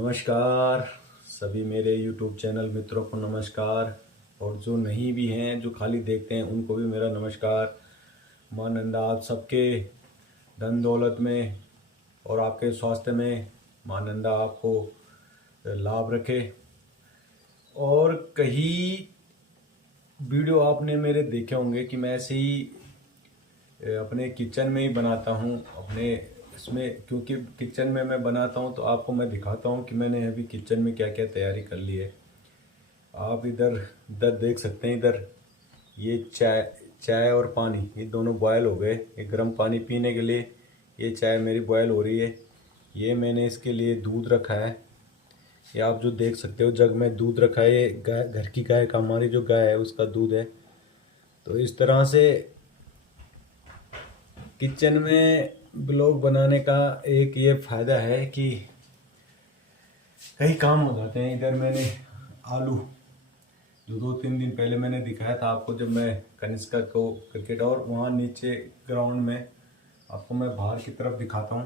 नमस्कार सभी मेरे YouTube चैनल मित्रों को नमस्कार। और जो नहीं भी हैं, जो खाली देखते हैं, उनको भी मेरा नमस्कार। माँ नंदा आप सबके धन दौलत में और आपके स्वास्थ्य में माँ नंदा आपको लाभ रखे। और कई वीडियो आपने मेरे देखे होंगे कि मैं ऐसे ही अपने किचन में ही बनाता हूँ अपने इसमें, क्योंकि किचन में मैं बनाता हूँ तो आपको मैं दिखाता हूँ कि मैंने अभी किचन में क्या क्या तैयारी कर ली है। आप इधर इधर देख सकते हैं। इधर ये चाय और पानी, ये दोनों बॉयल हो गए। ये गर्म पानी पीने के लिए, ये चाय मेरी बॉयल हो रही है। ये मैंने इसके लिए दूध रखा है। ये आप जो देख सकते हो जग में दूध रखा है, ये गाय, घर की गाय का, हमारी जो गाय है उसका दूध है। तो इस तरह से किचन में ब्लॉग बनाने का एक ये फ़ायदा है कि कई काम हो जाते हैं। इधर मैंने आलू, जो 2-3 दिन पहले मैंने दिखाया था आपको, जब मैं कनिष्का को क्रिकेट, और वहाँ नीचे ग्राउंड में आपको मैं बाहर की तरफ दिखाता हूँ।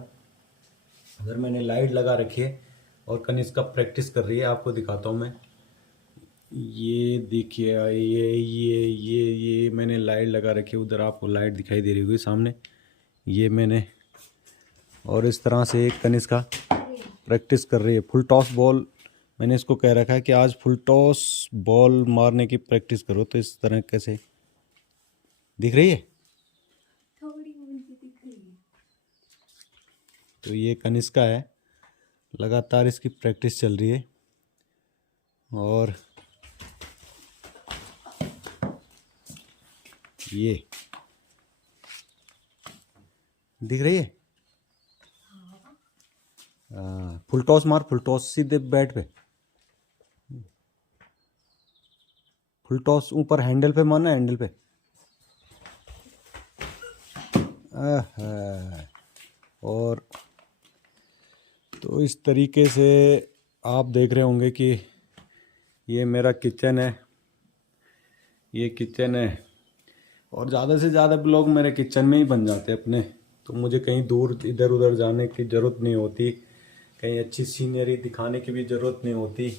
उधर मैंने लाइट लगा रखी है और कनिष्का प्रैक्टिस कर रही है, आपको दिखाता हूँ मैं। ये देखिए, ये मैंने लाइट लगा रखी है। उधर आपको लाइट दिखाई दे रही होगी सामने, ये मैंने। और इस तरह से एक कनिष्का प्रैक्टिस कर रही है। फुल टॉस बॉल, मैंने इसको कह रखा है कि आज फुल टॉस बॉल मारने की प्रैक्टिस करो। तो इस तरह कैसे दिख रही है, थोड़ी मुझे दिख रही है। तो ये कनिष्का है, लगातार इसकी प्रैक्टिस चल रही है। और ये दिख रही है। फुल टॉस मार, फुल टॉस सीधे बैट पे, फुल टॉस ऊपर हैंडल पे मारना, हैंडल पे। और तो इस तरीके से आप देख रहे होंगे कि ये मेरा किचन है, ये किचन है। और ज़्यादा से ज़्यादा ब्लॉग मेरे किचन में ही बन जाते हैं अपने, तो मुझे कहीं दूर इधर उधर जाने की ज़रूरत नहीं होती, कहीं अच्छी सीनरी दिखाने की भी ज़रूरत नहीं होती।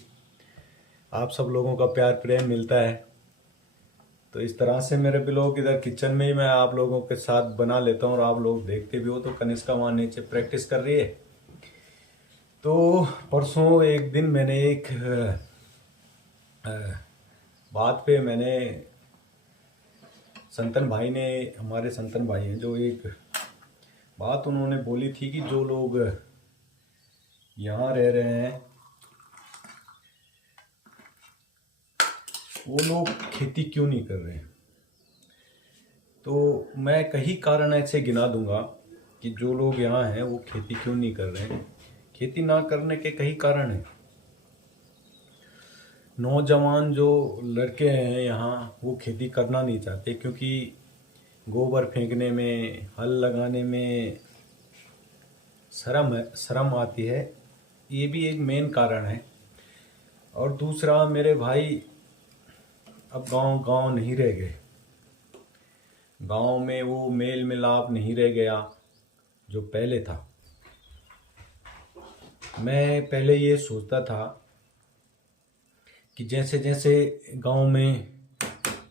आप सब लोगों का प्यार प्रेम मिलता है, तो इस तरह से मेरे ब्लॉग इधर किचन में ही मैं आप लोगों के साथ बना लेता हूँ और आप लोग देखते भी हो। तो कनिष्का वहाँ नीचे प्रैक्टिस कर रही है। तो परसों एक दिन मैंने एक बात पे मैंने संतन भाई ने, हमारे संतन भाई हैं जो, एक बात उन्होंने बोली थी कि जो लोग यहाँ रह रहे हैं वो लोग खेती क्यों नहीं कर रहे हैं। तो मैं कई कारण ऐसे गिना दूंगा कि जो लोग यहाँ हैं वो खेती क्यों नहीं कर रहे हैं। खेती ना करने के कई कारण हैं। नौजवान जो लड़के हैं यहाँ, वो खेती करना नहीं चाहते क्योंकि गोबर फेंकने में, हल लगाने में शर्म आती है। ये भी एक मेन कारण है। और दूसरा, मेरे भाई अब गांव नहीं रह गए। गांव में वो मेल मिलाप नहीं रह गया जो पहले था। मैं पहले ये सोचता था कि जैसे जैसे गांव में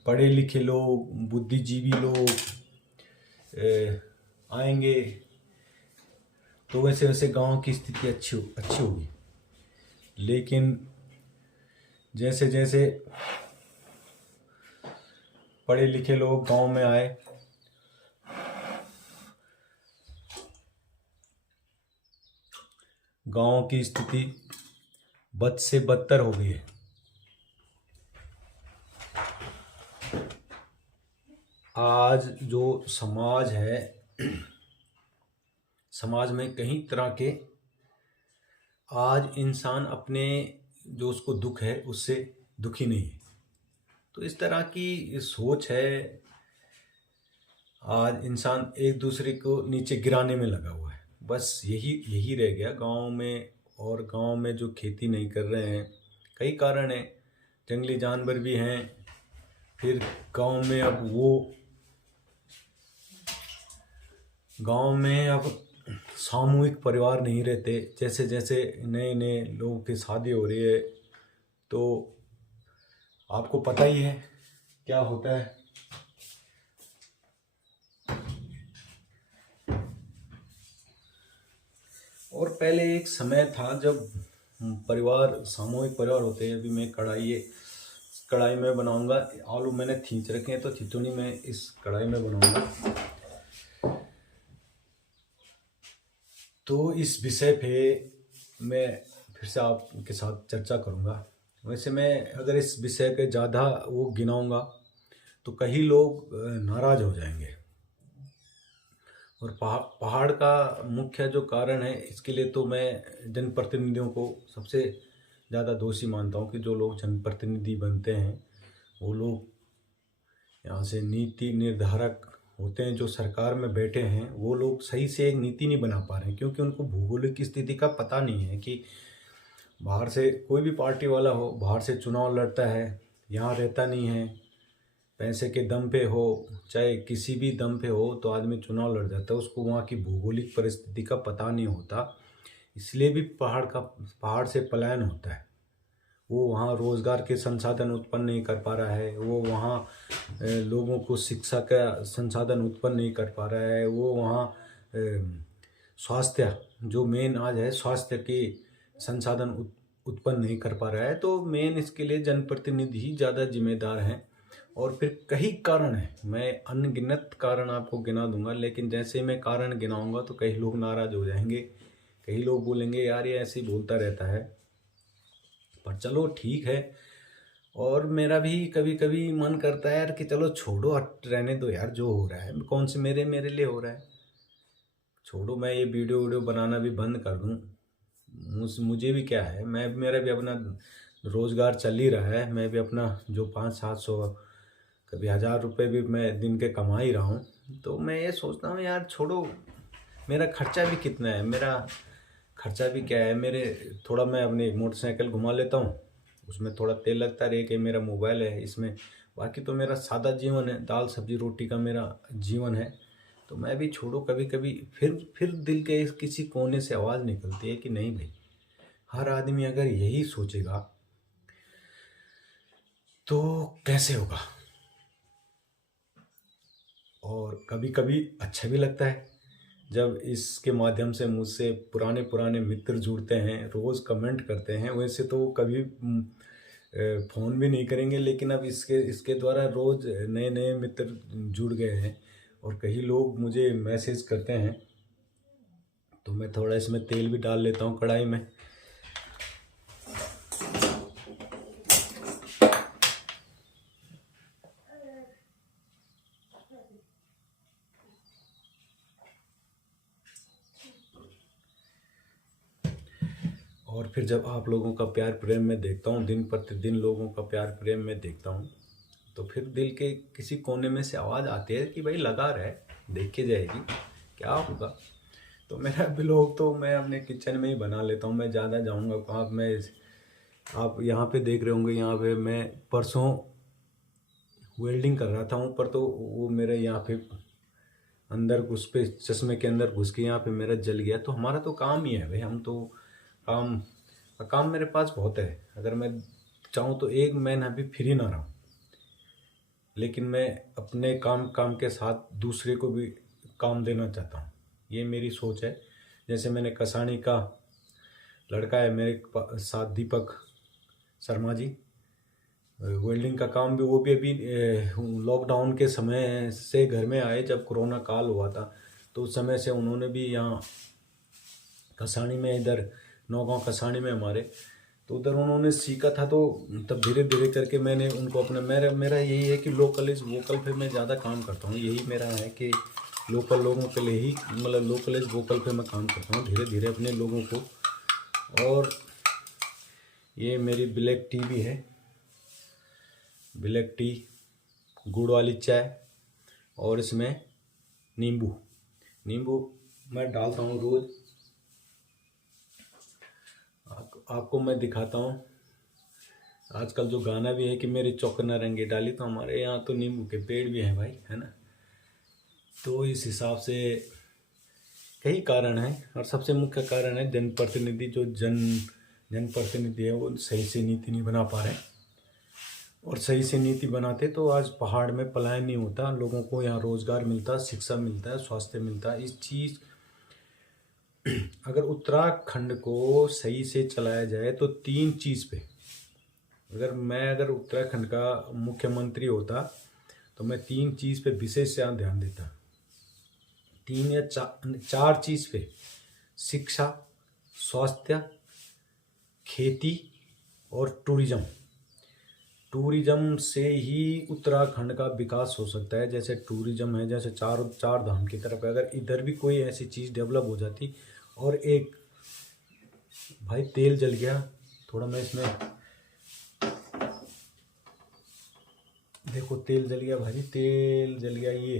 पढ़े लिखे लोग, बुद्धिजीवी लोग आएंगे तो वैसे वैसे गांव की स्थिति अच्छी होगी। लेकिन जैसे जैसे पढ़े लिखे लोग गांव में आए, गांव की स्थिति बद से बदतर हो गई है। आज जो समाज है, समाज में कई तरह के, आज इंसान अपने जो उसको दुख है उससे दुखी नहीं है। तो इस तरह की सोच है। आज इंसान एक दूसरे को नीचे गिराने में लगा हुआ है। बस यही रह गया गांव में। और गांव में जो खेती नहीं कर रहे हैं, कई कारण हैं। जंगली जानवर भी हैं। फिर गांव में अब सामूहिक परिवार नहीं रहते। जैसे जैसे नए नए लोगों की शादी हो रही है तो आपको पता ही है क्या होता है। और पहले एक समय था जब परिवार सामूहिक परिवार होते हैं। अभी मैं कढ़ाई में बनाऊंगा। आलू मैंने खींच रखे हैं तो खिचड़ी में इस कढ़ाई में बनाऊंगा। तो इस विषय पे मैं फिर से आपके साथ चर्चा करूंगा। वैसे मैं अगर इस विषय के ज़्यादा वो गिनाऊंगा तो कई लोग नाराज हो जाएंगे। और पहाड़ का मुख्य जो कारण है इसके लिए तो मैं जनप्रतिनिधियों को सबसे ज़्यादा दोषी मानता हूँ कि जो लोग जनप्रतिनिधि बनते हैं वो लोग यहाँ से नीति निर्धारक होते हैं। जो सरकार में बैठे हैं वो लोग सही से एक नीति नहीं बना पा रहे हैं, क्योंकि उनको भौगोलिक स्थिति का पता नहीं है कि बाहर से कोई भी पार्टी वाला हो, बाहर से चुनाव लड़ता है, यहाँ रहता नहीं है, पैसे के दम पे हो चाहे किसी भी दम पे हो तो आदमी चुनाव लड़ जाता है। उसको वहाँ की भौगोलिक परिस्थिति का पता नहीं होता, इसलिए भी पहाड़ से पलायन होता है। वो वहाँ रोज़गार के संसाधन उत्पन्न नहीं कर पा रहा है, वो वहाँ लोगों को शिक्षा का संसाधन उत्पन्न नहीं कर पा रहा है, वो वहाँ स्वास्थ्य जो मेन आज है स्वास्थ्य के संसाधन उत्पन्न नहीं कर पा रहा है। तो मेन इसके लिए जनप्रतिनिधि ही ज़्यादा जिम्मेदार हैं। और फिर कई कारण हैं, मैं अनगिनत कारण आपको गिना दूंगा, लेकिन जैसे मैं कारण गिनाऊंगा तो कई लोग नाराज हो जाएंगे, कई लोग बोलेंगे यार ये ऐसे ही बोलता रहता है। पर चलो ठीक है। और मेरा भी कभी कभी मन करता है यार कि चलो छोड़ो, हट रहने दो यार, जो हो रहा है कौन से मेरे लिए हो रहा है, छोड़ो, मैं ये वीडियो बनाना भी बंद कर दूं। मुझे भी क्या है, मेरा भी अपना रोज़गार चल ही रहा है। मैं भी अपना जो 500-700 कभी 1000 रुपये भी मैं दिन के कमा ही रहा हूँ। तो मैं ये सोचता हूँ यार छोड़ो, मेरा खर्चा भी कितना है, मेरा खर्चा भी क्या है, मेरे थोड़ा मैं अपनी मोटरसाइकिल घुमा लेता हूँ, उसमें थोड़ा तेल लगता रहे कि मेरा मोबाइल है इसमें, बाकी तो मेरा सादा जीवन है, दाल सब्जी रोटी का मेरा जीवन है। तो मैं भी छोड़ो, कभी कभी फिर दिल के किसी कोने से आवाज़ निकलती है कि नहीं भाई, हर आदमी अगर यही सोचेगा तो कैसे होगा। और कभी कभी अच्छा भी लगता है जब इसके माध्यम से मुझसे पुराने मित्र जुड़ते हैं, रोज़ कमेंट करते हैं। वैसे तो कभी फ़ोन भी नहीं करेंगे, लेकिन अब इसके द्वारा रोज़ नए नए मित्र जुड़ गए हैं और कई लोग मुझे मैसेज करते हैं। तो मैं थोड़ा इसमें तेल भी डाल लेता हूँ कढ़ाई में। और फिर जब आप लोगों का प्यार प्रेम में देखता हूँ, दिन प्रतिदिन लोगों का प्यार प्रेम में देखता हूँ, तो फिर दिल के किसी कोने में से आवाज़ आती है कि भाई लगा रहे, देखे जाएगी क्या होगा। तो मेरा ब्लॉग तो मैं अपने किचन में ही बना लेता हूँ, मैं ज़्यादा जाऊँगा कहाँ। आप यहाँ पे देख रहे होंगे, यहाँ पे मैं परसों वेल्डिंग कर रहा था ऊपर, तो वो मेरे यहाँ पे अंदर उस पे चश्मे के अंदर घुस के यहाँ पे मेरा जल गया। तो हमारा तो काम ही है भाई, हम तो काम मेरे पास बहुत है। अगर मैं चाहूँ तो एक महीना भी फ्री ना रहूँ, लेकिन मैं अपने काम के साथ दूसरे को भी काम देना चाहता हूँ, ये मेरी सोच है। जैसे मैंने कसानी का लड़का है मेरे साथ, दीपक शर्मा जी, वेल्डिंग का काम भी, वो भी अभी लॉकडाउन के समय से घर में आए जब कोरोना काल हुआ था, तो उस समय से उन्होंने भी यहाँ कसानी में, इधर नौगांव कसानी में हमारे, तो उधर उन्होंने सीखा था। तो तब धीरे धीरे करके मैंने उनको अपना, मेरा यही है कि लोकल इज़ वोकल पे मैं ज़्यादा काम करता हूँ। यही मेरा है कि लोकल लोगों के लिए ही, मतलब लोकल इज़ वोकल पे मैं काम करता हूँ धीरे धीरे अपने लोगों को। और ये मेरी ब्लैक टी भी है, ब्लैक टी गुड़ वाली चाय, और इसमें नींबू मैं डालता हूँ रोज़। आपको मैं दिखाता हूँ, आजकल जो गाना भी है कि मेरी चौक नारंगी डाली, तो हमारे यहाँ तो नींबू के पेड़ भी हैं भाई, है ना। तो इस हिसाब से कई कारण हैं और सबसे मुख्य कारण है जनप्रतिनिधि, जो जनप्रतिनिधि है वो सही से नीति नहीं बना पा रहे। और सही से नीति बनाते तो आज पहाड़ में पलायन नहीं होता, लोगों को यहाँ रोजगार मिलता, शिक्षा मिलता है, स्वास्थ्य मिलता है। इस चीज़ अगर उत्तराखंड को सही से चलाया जाए तो 3 चीज़ पे, अगर उत्तराखंड का मुख्यमंत्री होता तो मैं 3 चीज़ पे विशेष ध्यान देता। 3 या 4 चीज़ पे: शिक्षा, स्वास्थ्य, खेती और टूरिज्म। टूरिज्म से ही उत्तराखंड का विकास हो सकता है। जैसे टूरिज्म है, जैसे चार धाम की तरफ है, अगर इधर भी कोई ऐसी चीज़ डेवलप हो जाती। और एक भाई तेल जल गया थोड़ा, मैं इसमें देखो तेल जल गया भाई, तेल जल गया, ये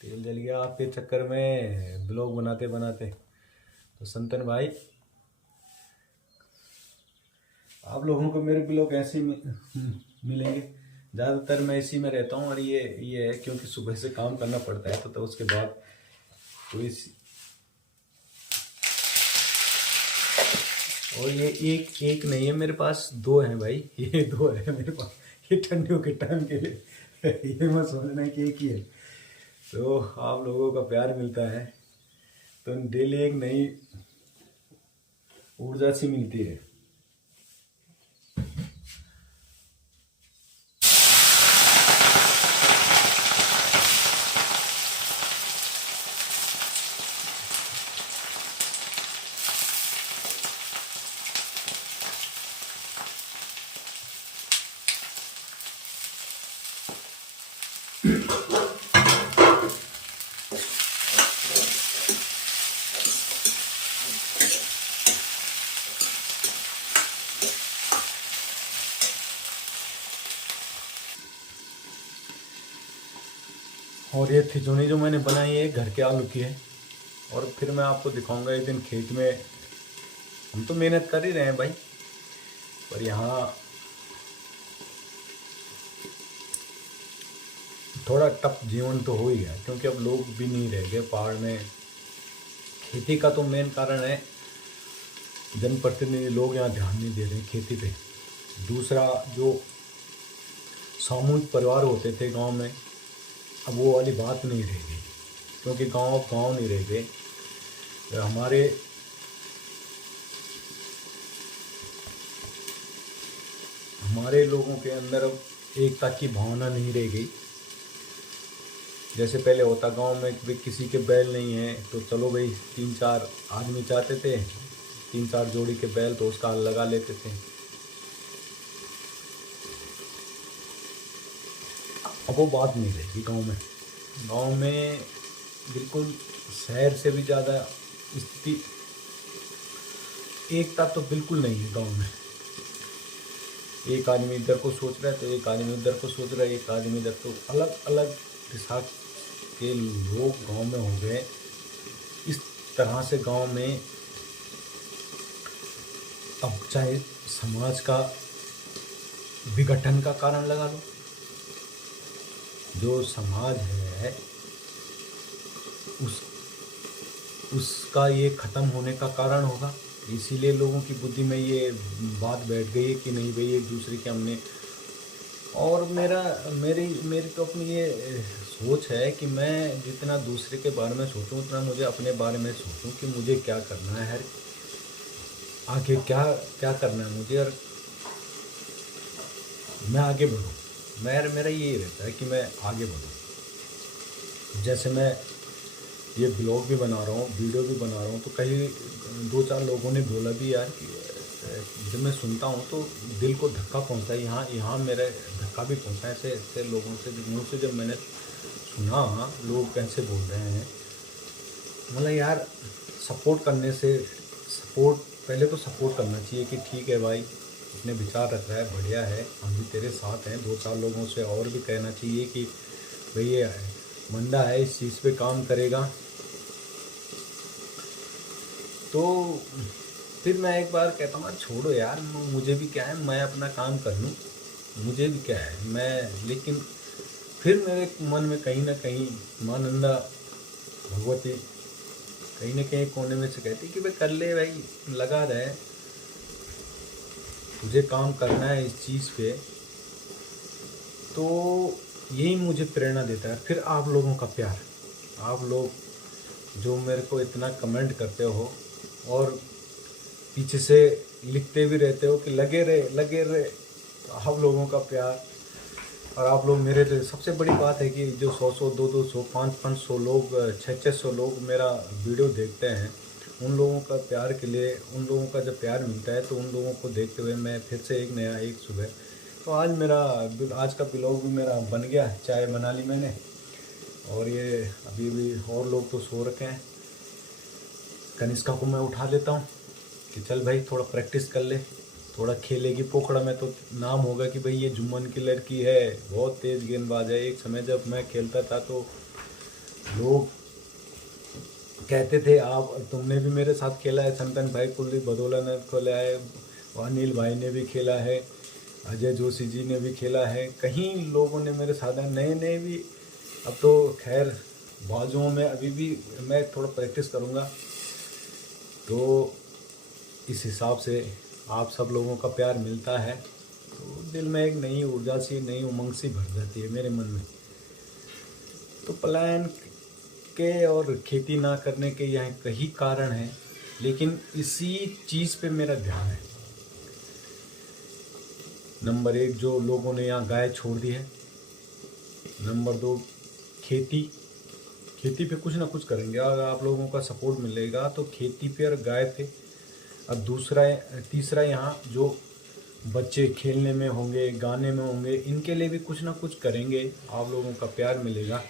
तेल जल गया आपके चक्कर में ब्लॉग बनाते बनाते। तो संतन भाई, आप लोगों को मेरे ब्लॉग ऐसे मिलेंगे, ज़्यादातर मैं इसी में रहता हूँ। और ये है क्योंकि सुबह से काम करना पड़ता है तो उसके बाद तो और ये एक नहीं है मेरे पास, 2 हैं भाई, ये 2 है मेरे पास। ये ठंडियों के टाइम के लिए ये मत सोचना कि एक ही है। तो आप लोगों का प्यार मिलता है तो डेली एक नई ऊर्जा सी मिलती है। और ये थिजोनी जो मैंने बनाई है घर के आलू की है। और फिर मैं आपको दिखाऊंगा एक दिन खेत में। हम तो मेहनत कर ही रहे हैं भाई, पर यहाँ थोड़ा टफ जीवन तो हो ही गया, क्योंकि अब लोग भी नहीं रह गए पहाड़ में। खेती का तो मेन कारण है, जनप्रतिनिधि लोग यहाँ ध्यान नहीं दे रहे खेती पे। दूसरा, जो सामूहिक परिवार होते थे गांव में, अब वो वाली बात नहीं रह गई, क्योंकि गांव नहीं रह गए। हमारे लोगों के अंदर अब एकता की भावना नहीं रह गई। जैसे पहले होता गांव में भी, किसी के बैल नहीं है तो चलो भाई 3-4 आदमी चाहते थे, 3-4 जोड़ी के बैल, तो उसका लगा लेते थे। अब वो बात नहीं रहेगी गांव में बिल्कुल शहर से भी ज़्यादा स्थिति, एकता तो बिल्कुल नहीं है गांव में। एक आदमी इधर को सोच रहा है तो एक आदमी उधर को सोच रहा है, एक आदमी इधर, तो अलग अलग दिशा के लोग गांव में हो गए। इस तरह से गांव में अब चाहे समाज का विघटन का कारण लगा लो, जो समाज है उसका ये ख़त्म होने का कारण होगा। इसीलिए लोगों की बुद्धि में ये बात बैठ गई है कि नहीं भाई एक दूसरे के हमने। और मेरी तो अपनी ये सोच है कि मैं जितना दूसरे के बारे में सोचूं उतना मुझे अपने बारे में सोचूं कि मुझे क्या करना है, आगे क्या करना है मुझे, और मैं आगे बढ़ूं। मेरा ये रहता है कि मैं आगे बढ़ूं। जैसे मैं ये ब्लॉग भी बना रहा हूँ, वीडियो भी बना रहा हूँ, तो कहीं 2-4 लोगों ने बोला भी यार कि जब मैं सुनता हूँ तो दिल को धक्का पहुँचता है। यहाँ मेरे धक्का भी पहुँचा है ऐसे लोगों से, मुँह से जब मैंने सुना लोग कैसे बोल रहे हैं। मतलब यार सपोर्ट पहले तो सपोर्ट करना चाहिए कि ठीक है भाई, अपने विचार रख रहा है, बढ़िया है, हम भी तेरे साथ हैं। 2-4 लोगों से और भी कहना चाहिए कि भाई ये बंदा है, इस चीज़ पे काम करेगा। तो फिर मैं एक बार कहता हूँ छोड़ो यार, मुझे भी क्या है, मैं अपना काम कर लूँ, मुझे भी क्या है। लेकिन फिर मेरे मन में कहीं ना कहीं मानंदा भगवती कहीं ना कहीं कोने में से कहती कि भाई कर ले भाई, लगा रहे, तुझे काम करना है इस चीज़ पे। तो यही मुझे प्रेरणा देता है। फिर आप लोगों का प्यार, आप लोग जो मेरे को इतना कमेंट करते हो और पीछे से लिखते भी रहते हो कि लगे रहे लगे रहे, आप लोगों का प्यार और आप लोग मेरे लिए सबसे बड़ी बात है कि जो 100 200 500 लोग 600 लोग मेरा वीडियो देखते हैं, उन लोगों का प्यार के लिए, उन लोगों का जब प्यार मिलता है तो उन लोगों को देखते हुए मैं फिर से एक नया एक सुबह। तो आज का ब्लॉग भी मेरा बन गया, चाय बना ली मैंने और ये अभी भी और लोग तो सो रखे हैं। कनिष्का को मैं उठा लेता हूँ कि चल भाई थोड़ा प्रैक्टिस कर ले, थोड़ा खेलेगी पोखड़ा में तो नाम होगा कि भाई ये जुम्मन की लड़की है, बहुत तेज़ गेंदबाज है। एक समय जब मैं खेलता था तो लोग कहते थे आप, तुमने भी मेरे साथ खेला है, संतन भाई कुलदीप भदौला ने खेला है, अनिल भाई ने भी खेला है, अजय जोशी जी ने भी खेला है, कहीं लोगों ने मेरे साथ, नए नए भी। अब तो खैर बाजुओं में अभी भी मैं थोड़ा प्रैक्टिस करूँगा। तो इस हिसाब से आप सब लोगों का प्यार मिलता है तो दिल में एक नई ऊर्जा सी, नई उमंग सी भर जाती है मेरे मन में। तो पलायन के और खेती ना करने के यहाँ कई कारण हैं, लेकिन इसी चीज़ पे मेरा ध्यान है। नंबर 1, जो लोगों ने यहाँ गाय छोड़ दी है। नंबर 2, खेती पे कुछ ना कुछ करेंगे, अगर आप लोगों का सपोर्ट मिलेगा तो खेती पे और गाय पे। अब तीसरा यहाँ जो बच्चे खेलने में होंगे, गाने में होंगे, इनके लिए भी कुछ ना कुछ करेंगे, आप लोगों का प्यार मिलेगा।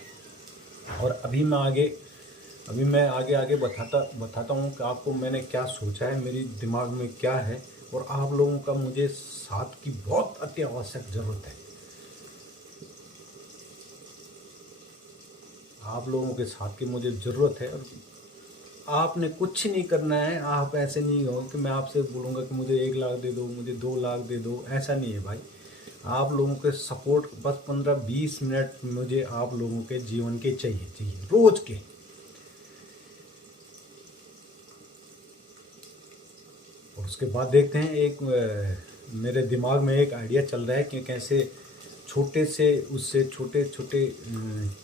और अभी मैं आगे बताता हूँ कि आपको मैंने क्या सोचा है, मेरी दिमाग में क्या है, और आप लोगों का मुझे साथ की बहुत अति आवश्यक ज़रूरत है। आप लोगों के साथ की मुझे ज़रूरत है। और आपने कुछ नहीं करना है, आप ऐसे नहीं हो कि मैं आपसे बोलूँगा कि मुझे 1 लाख दे दो, मुझे 2 लाख दे दो, ऐसा नहीं है भाई। आप लोगों के सपोर्ट बस 15-20 मिनट मुझे आप लोगों के जीवन के चाहिए रोज के। और उसके बाद देखते हैं, मेरे दिमाग में एक आइडिया चल रहा है कि कैसे छोटे छोटे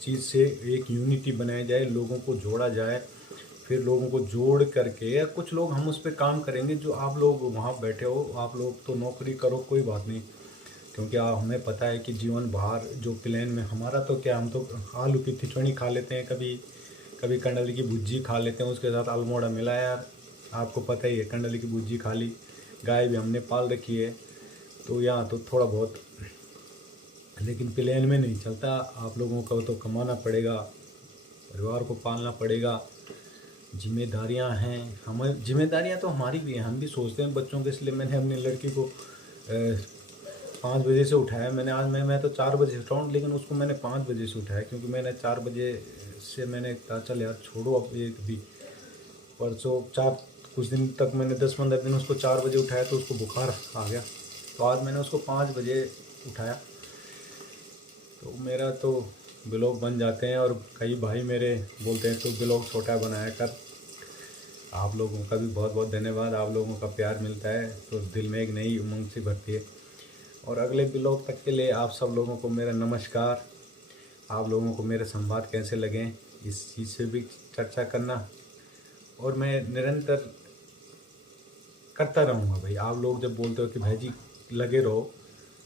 चीज़ से एक यूनिटी बनाई जाए, लोगों को जोड़ा जाए, फिर लोगों को जोड़ करके, या कुछ लोग हम उस पर काम करेंगे। जो आप लोग वहाँ बैठे हो, आप लोग तो नौकरी करो, कोई बात नहीं, क्योंकि हमें पता है कि जीवन बाहर जो प्लेन में, हमारा तो क्या, हम तो आलू की खिचड़ी खा लेते हैं, कभी कंडली की भुज्जी खा लेते हैं, उसके साथ अल्मोड़ा मिला है यार, आपको पता ही है, कंडली की भुज्जी खा ली। गाय भी हमने पाल रखी है, तो यहाँ तो थोड़ा बहुत, लेकिन प्लेन में नहीं चलता। आप लोगों को तो कमाना पड़ेगा, परिवार को पालना पड़ेगा, जिम्मेदारियां हैं, हमें जिम्मेदारियां तो हमारी भी हैं, हम भी सोचते हैं बच्चों के। इसलिए मैंने अपनी लड़की को 5 बजे से उठाया। मैंने आज मैं तो 4 बजे उठाऊँ, लेकिन उसको मैंने 5 बजे से उठाया, क्योंकि मैंने 4 बजे से मैंने कहा चल यार छोड़ो अब ये भी। परसों कुछ दिन तक मैंने 10-15 दिन उसको 4 बजे उठाया तो उसको बुखार आ गया, तो आज मैंने उसको 5 बजे उठाया। तो मेरा तो ब्लॉग बन जाते हैं, और कई भाई मेरे बोलते हैं तो ब्लॉग छोटा बनाया कर। आप लोगों का भी बहुत बहुत धन्यवाद, आप लोगों का प्यार मिलता है तो दिल में एक नई उमंग सी भरती है। और अगले ब्लॉग तक के लिए आप सब लोगों को मेरा नमस्कार। आप लोगों को मेरे संवाद कैसे लगे, इस चीज़ से भी चर्चा करना, और मैं निरंतर करता रहूँगा भाई। आप लोग जब बोलते हो कि भाई जी लगे रहो,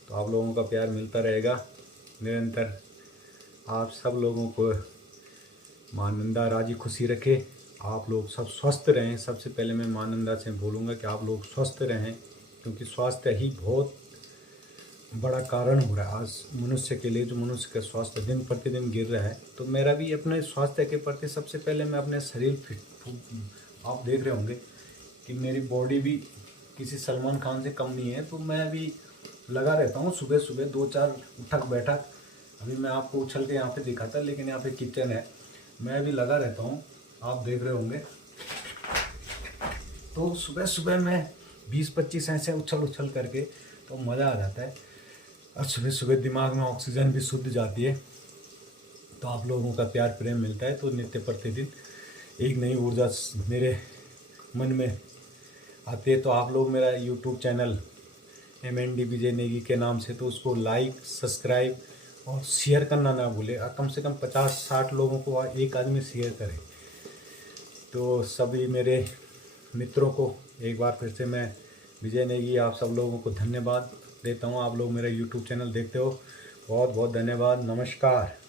तो आप लोगों का प्यार मिलता रहेगा निरंतर। आप सब लोगों को माँ नंदा राजी खुशी रखे, आप लोग सब स्वस्थ रहें। सबसे पहले मैं माँ नंदा से बोलूँगा कि आप लोग स्वस्थ रहें, क्योंकि स्वास्थ्य ही बहुत बड़ा कारण हो रहा है आज मनुष्य के लिए। जो मनुष्य का स्वास्थ्य दिन प्रतिदिन गिर रहा है, तो मेरा भी अपने स्वास्थ्य के प्रति सबसे पहले मैं अपने शरीर फिट, आप देख रहे होंगे कि मेरी बॉडी भी किसी सलमान खान से कम नहीं है। तो मैं भी लगा रहता हूँ सुबह सुबह 2-4 उठक बैठक। अभी मैं आपको उछल के यहाँ पे दिखाता, लेकिन यहाँ पे किचन है, मैं भी लगा रहता हूँ, आप देख रहे होंगे। तो सुबह सुबह मैं 20-25 ऐसे उछल करके, तो मज़ा आ जाता है, और सुबह सुबह दिमाग में ऑक्सीजन भी शुद्ध जाती है। तो आप लोगों का प्यार प्रेम मिलता है, तो नित्य प्रतिदिन एक नई ऊर्जा मेरे मन में आती है। तो आप लोग मेरा यूट्यूब चैनल MND विजय नेगी के नाम से, तो उसको लाइक सब्सक्राइब और शेयर करना ना भूले। कम से कम 50-60 लोगों को एक आदमी शेयर करें। तो सभी मेरे मित्रों को एक बार फिर से मैं विजय नेगी आप सब लोगों को धन्यवाद देता हूँ। आप लोग मेरा यूट्यूब चैनल देखते हो, बहुत बहुत धन्यवाद। नमस्कार।